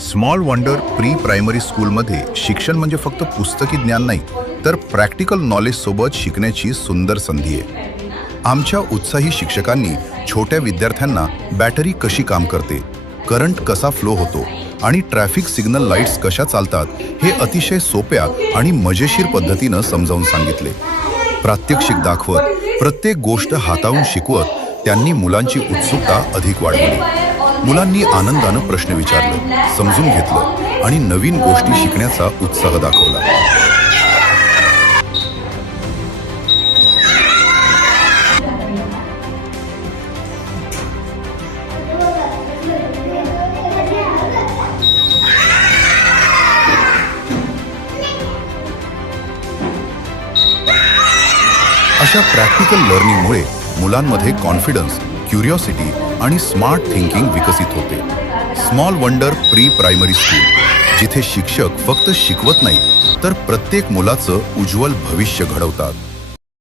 Small wonder pre primary स्कूलमध्ये शिक्षण म्हणजे फक्त पुस्तकी ज्ञान नाही, तर प्रॅक्टिकल नॉलेज सोबत शिकण्याची सुंदर संधी आहे. आमच्या उत्साही शिक्षकांनी छोट्या विद्यार्थ्यांना बॅटरी कशी काम करते, करंट कसा फ्लो होतो आणि ट्रॅफिक सिग्नल लाईट्स कशा चालतात हे अतिशय सोप्या आणि मजेशीर पद्धतीनं समजावून सांगितले. प्रात्यक्षिक दाखवत, प्रत्येक गोष्ट हाताळून शिकवत त्यांनी मुलांची उत्सुकता अधिक वाढवली. मुलांनी आनंदानं प्रश्न विचारले, समजून घेतलं आणि नवीन गोष्टी शिकण्याचा उत्साह दाखवला. अशा प्रॅक्टिकल लर्निंगमुळे मुलांमध्ये कॉन्फिडन्स, क्युरिओसिटी आणि स्मार्ट थिंकिंग विकसित होते. Small wonder pre primary school, जिथे शिक्षक फक्त शिकवत नाहीत, तर प्रत्येक मुलाचं उज्ज्वल भविष्य घडवतात.